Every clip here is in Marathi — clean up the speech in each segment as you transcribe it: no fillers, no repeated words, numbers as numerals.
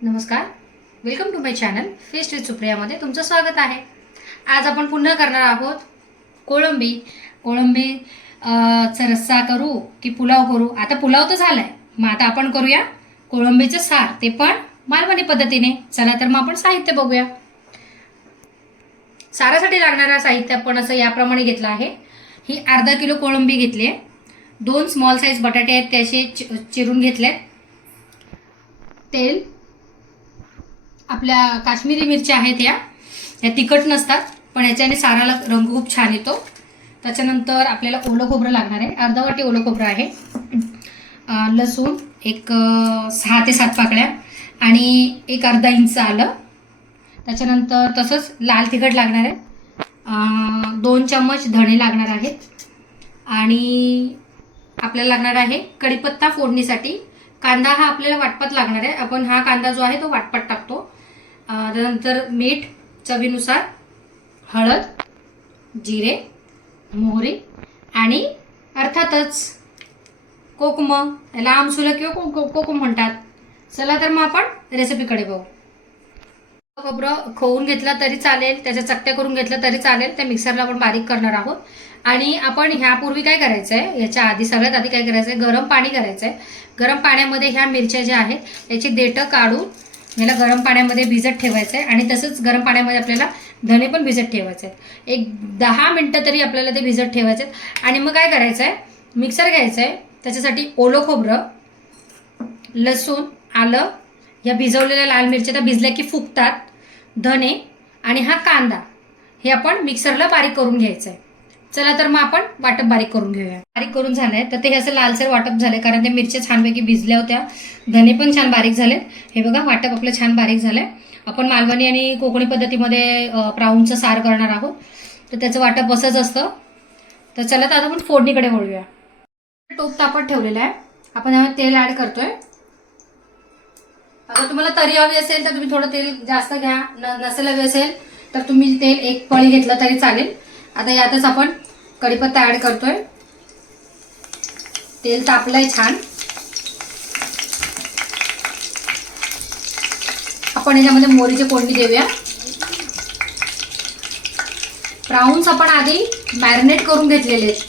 नमस्कार, welcome to my channel feast with सुप्रियामध्ये तुमचं स्वागत आहे। आज आपण पुन्हा करणार आहोत कोळंबी। चा रस्सा करू की पुलाव करू? आता पुलाव तर झालाय, मग आता आपण करूया कोळंबीचं सार, ते पण मालवणी पद्धतीने। चला तर मग आपण साहित्य बघूया। सारासाठी लागणारा साहित्य आपण असं याप्रमाणे घेतलं आहे। ही अर्धा किलो कोळंबी घेतली आहे। 2 स्मॉल साईज बटाटे आहेत, ते असे चिरून घेतले। तेल, आपल्या काश्मीरी मिरच्या आहेत, या तिखट नसतात पण याच्याने साराला रंग खूप छान येतो। त्याच्यानंतर आपल्याला ओलं खोबरं लागणार आहे, अर्धा वाटी ओलं खोबरं आहे। लसूण एक 6 ते 7 पाकळ्या आणि एक अर्धा इंच आलं। त्याच्यानंतर तसंच लाल तिखट लागणार आहे। 2 चम्मच धणे लागणार आहेत आणि आपल्याला लागणार आहे कढीपत्ता फोडणीसाठी। कांदा हा आपल्याला वाटपात लागणार आहे, आपण हा कांदा जो आहे तो वाटपात टाकतो। त्यानंतर मीठ चवीनुसार, हळद, जिरे, मोहरी आणि अर्थातच कोकम, याला आमसुलं किंवा कोकम म्हणतात। चला तर मग आपण रेसिपीकडे बघू। खोबरं खवून घेतलं तरी चालेल, त्याच्या चकत्या करून घेतलं तरी चालेल, त्या मिक्सरला आपण बारीक करणार आहोत। आणि आपण ह्यापूर्वी काय करायचंय, याच्या आधी सगळ्यात आधी काय करायचंय, गरम पाणी करायचंय। गरम पाण्यामध्ये ह्या मिरच्या ज्या आहेत याची देठं काढून याला गरम पाण्यामध्ये भिजत ठेवायचंय आणि तसंच गरम पाण्यामध्ये आपल्याला धणे पण भिजत ठेवायचे। एक 10 मिनिटं तरी आपल्याला ते भिजत ठेवायचे। आणि मग काय करायचंय, मिक्सर घ्यायचंय, त्याच्यासाठी ओलं खोबरं, लसूण, आलं, या भिजवलेल्या लाल मिरच्या त्या भिजल्या की फुगतात, धणे आणि हा कांदा, हे आपण मिक्सरला बारीक करून घ्यायचंय। चला तर मग आपण वाटप बारीक करून घेऊया। बारीक करून झालंय तर ते असं लालसर वाटप झालंय, कारण त्या मिरच्या छानपैकी भिजल्या होत्या, धणे पण छान बारीक झाले। हे बघा, वाटप आपलं छान बारीक झालंय। आपण मालवणी आणि कोकणी पद्धतीमध्ये प्राऊनचं सार करणार आहोत, तर त्याचं वाटप असंच असतं। तर चला तर आता आपण फोडणीकडे वळूया। टोप तापत ठेवलेला आहे, आपण यामध्ये तेल ऍड करतोय। आता तुम्हाला तरी हवी असेल तर तुम्ही थोडं तेल जास्त घ्या, नसेल हवी असेल तर तुम्ही तेल एक पळी घेतलं तरी चालेल। आता यातच आपण कढीपत्ता ऍड करतोय। तेल तापलंय छान, आपण याच्यामध्ये मोहरीची फोडणी देऊया। प्राऊन्स आपण आधी मॅरिनेट करून घेतलेले आहेत,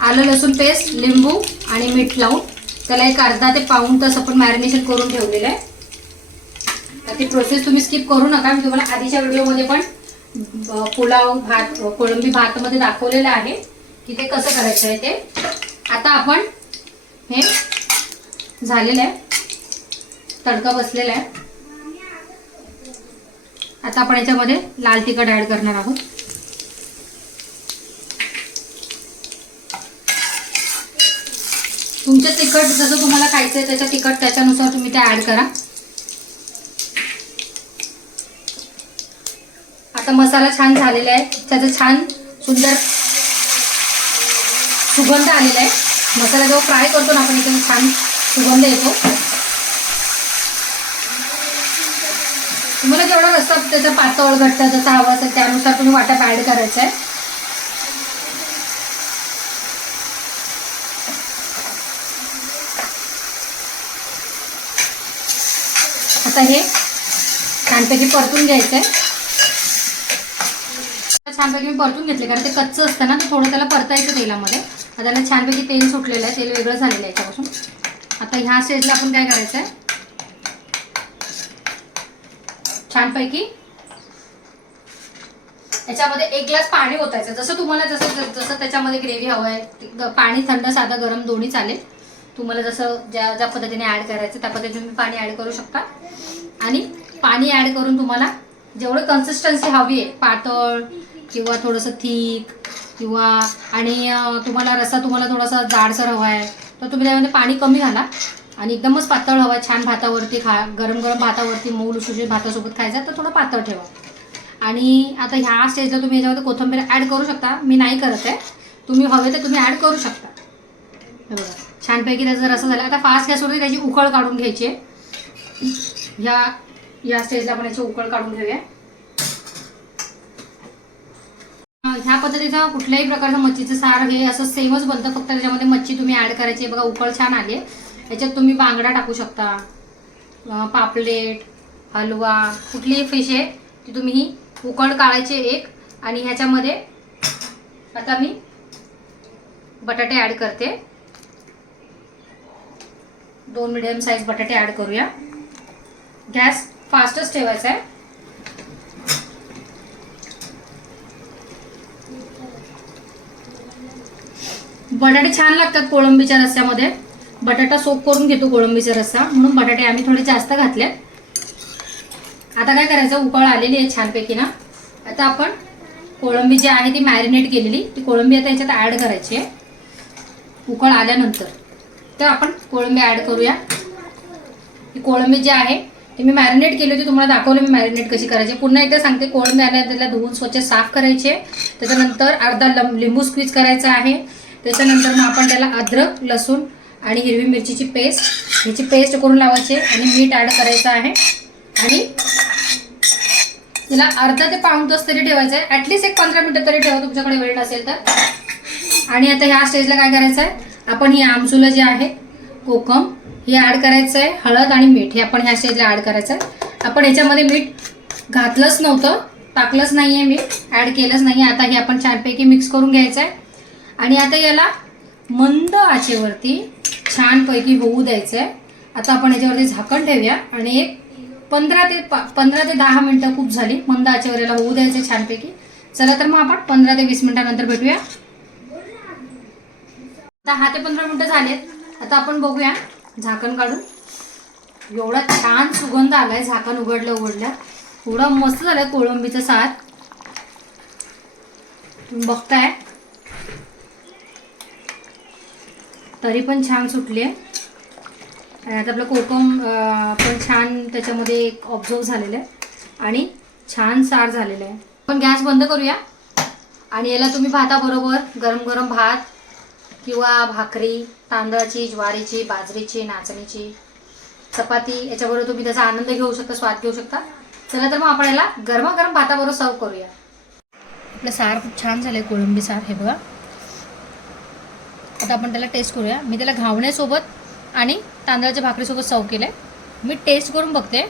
आलं लसूण पेस्ट, लिंबू आणि मीठ लावून त्याला एक अर्धा ते पाऊण तास आपण मॅरिनेशन करून ठेवलेलं आहे। तर ती प्रोसेस तुम्ही स्किप करू नका, मी तुम्हाला आधीच्या व्हिडिओमध्ये पण पुलाव भात कोळंबी भात मध्ये दाखवलेलं आहे की ते कसं करायचं आहे ते। आता आपण हे झालेलं आहे, तडका बसलेला आहे। आता आपण याच्यामध्ये लाल तिखट ऍड करणार आहोत। तुमचं तिखट जसं तुम्हाला खायचंय त्याचं तिखट त्याच्यानुसार तुम्ही ते ऍड करा। आता मसाला छान झालेला आहे, त्याचा छान सुंदर सुगंध आलेला आहे। मसाला जेव्हा फ्राय करतो ना आपण एकदम छान सुगंध येतो। तुम्हाला जेवढा रस्सा त्याचा पातळ घट्ट जसा हवा असेल त्यानुसार तुम्ही वाटप ऍड करायचं आहे। आता हे छानपैकी परतून घ्यायचंय। छानपैकी मी परतून घेतले, कारण ते कच्चं असतं ना, ते थोडं त्याला परतायचं तेलामध्ये। आता त्याला छानपैकी तेल सुटलेलं आहे, तेल वेगळं झालेलं आहे याच्यापासून। आता ह्या स्टेजला आपण काय करायचंय, छानपैकी याच्यामध्ये 1 ग्लास पाणी ओतायचं। जसं तुम्हाला जसं त्याच्यामध्ये ग्रेव्ही हवं आहे, पाणी थंड साधं गरम दोन्ही चालेल, तुम्हाला जसं ज्या पद्धतीने ऍड करायचं त्या पद्धतीने तुम्ही पाणी ऍड करू शकता। आणि पाणी ऍड करून तुम्हाला जेवढं कन्सिस्टन्सी हवी आहे, पातळ किंवा थोडंसं थिक किंवा, आणि तुम्हाला रस्सा तुम्हाला थोडासा जाडसर हवा आहे तर तुम्ही त्यामध्ये पाणी कमी घाला। आणि एकदमच पातळ हवा आहे, छान भातावरती गरम गरम भातावरती मऊ लुसलुशीत भातासोबत खायचा तर थोडं पातळ ठेवा। आणि आता ह्या स्टेजला तुम्ही याच्यामध्ये कोथिंबीर ऍड करू शकता, मी नाही करत आहे, तुम्ही हवे तर तुम्ही ऍड करू शकता। हे बघा, छानपैकी त्याचा रस्सा झाला। आता फास्ट गॅसवरती त्याची उकळ काढून घ्यायची आहे। या स्टेजला आपण याची उकळ काढून घेऊया। ह्या पद्धतीचा कुठल्याही प्रकारचं मच्छीचं सार हे असं सेमच बनतं, फक्त त्याच्यामध्ये मच्छी तुम्ही ऍड करायची। बघा, उकळ छान आली आहे, याच्यात तुम्ही बांगडा टाकू शकता पापलेट, हलवा, कुठलीही फिश आहे ती तुम्ही ही उकड काढायची एक. आणि ह्याच्यामध्ये आता मी बटाटे ॲड करते. 2 मीडियम साईज बटाटे ॲड करूया. गॅस फास्टच ठेवायचा आहे. बटाटे छान लागतात कोळंबीच्या रस्स्यामध्ये. बटाटा सोक करून घेतो कोळंबीचा रस्सा, म्हणून बटाटे आम्ही थोडे जास्त घातले. आता काय करायचं, उकळ आलेली आहे छानपैकी ना. आता आपण कोळंबी जी आहे ती मॅरिनेट केलेली ती कोळंबी आता याच्यात ॲड करायची आहे उकळ आल्यानंतर. तर आपण कोळंबी ॲड करूया. ही कोळंबी जी आहे ती मी मॅरिनेट केली होती, तुम्हाला दाखवलं मी मॅरिनेट कशी करायची. पुन्हा एकदा सांगते, कोळंबी आल्यानंतर त्याला धुवून स्वच्छ साफ करायचे. त्याच्यानंतर अर्धा लिंबू स्क्वीज करायचा आहे. त्याच्यानंतर मग आपण त्याला अद्रक, लसूण आणि हिरवी मिरचीची पेस्ट, ह्याची पेस्ट करून लावायची आणि मीठ ॲड करायचं आहे. आणि तिला अर्धा ते पाऊण तास तरी ठेवायचं आहे. ॲटलिस्ट एक 15 मिनिटं तरी ठेवा तुमच्याकडे वेळ नसेल तर. आणि आता ह्या स्टेजला काय करायचं आहे, आपण ही आमसुलं जे आहे कोकम हे ॲड करायचं आहे. हळद आणि मीठ हे आपण ह्या स्टेजला ॲड करायचं आहे. आपण ह्याच्यामध्ये मीठ घातलंच नव्हतं, टाकलंच नाही आहे, मीठ ॲड केलंच नाही आहे. आता हे आपण छानपैकी मिक्स करून घ्यायचं आहे. आणि आता याला मंद आचेवरती छानपैकी होऊ द्यायचं आहे. आता आपण याच्यावरती झाकण ठेवूया आणि एक 15 ते 10 मिनिटं खूप झाली. मंद आचेवर याला होऊ द्यायचं छानपैकी. चला तर मग आपण 15 ते 20 मिनिटानंतर भेटूया. आता 10 ते 15 मिनिटं झालेत. आता आपण बघूया झाकण काढून. एवढा छान सुगंध आलाय झाकण उघडलं. एवढा मस्त झालाय कोळंबीचा सार, तुम्ही बघताय. तरी पण छान सुटली आहे. आणि आता आपलं कोकम पण छान त्याच्यामध्ये ऑब्झर्व झालेलं आहे आणि छान सार झालेलं आहे. आपण गॅस बंद करूया. आणि याला तुम्ही भाताबरोबर गरम गरम भात किंवा भाकरी, तांदळाची, ज्वारीची, बाजरीची, नाचणीची, चपाती याच्याबरोबर तुम्ही त्याचा आनंद घेऊ शकता, स्वाद घेऊ शकता. चला तर मग आपण याला गरमागरम भाताबरोबर सर्व करूया. आपलं सार खूप छान झालं आहे, कोळंबी सार हे बघा. आता आपण त्याला टेस्ट करूया. मी त्याला घावण्यासोबत आणि तांदळाच्या भाकरीसोबत सर्व केलं आहे. मी टेस्ट करून बघते.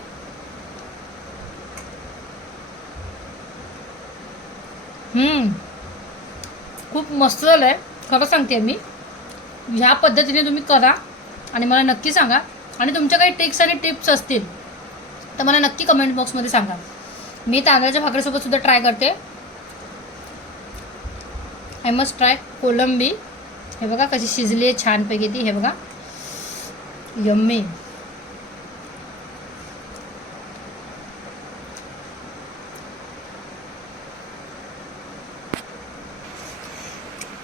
खूप मस्त झालं आहे, खरं सांगते मी. ह्या पद्धतीने तुम्ही करा आणि मला नक्की सांगा. आणि तुमच्या काही ट्रिक्स आणि टिप्स असतील तर मला नक्की कमेंट बॉक्समध्ये सांगा. मी तांदळाच्या भाकरीसोबत सुद्धा ट्राय करते. आय मस्ट ट्राय कोलंबी. हे बघा कशी शिजली आहे छानपैकी ती. हे बघा, यम्मी.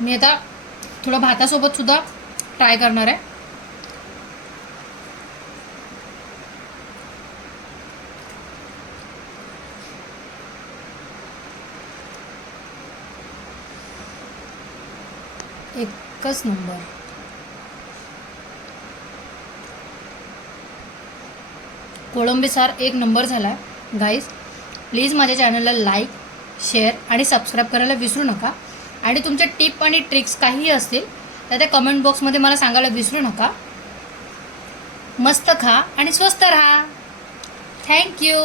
मी आता थोडं भातासोबत सुद्धा ट्राय करणार आहे. एकच नंबर. कोळंबी सार एक नंबर झाला. गाईज प्लीज माझ्या चॅनलला लाईक, शेअर आणि सबस्क्राईब करायला विसरू नका. आणि तुमच्या टिप आणि ट्रिक्स काहीही असतील तर त्या कमेंट बॉक्समध्ये मला सांगायला विसरू नका. मस्त खा आणि स्वस्त राहा. थँक्यू.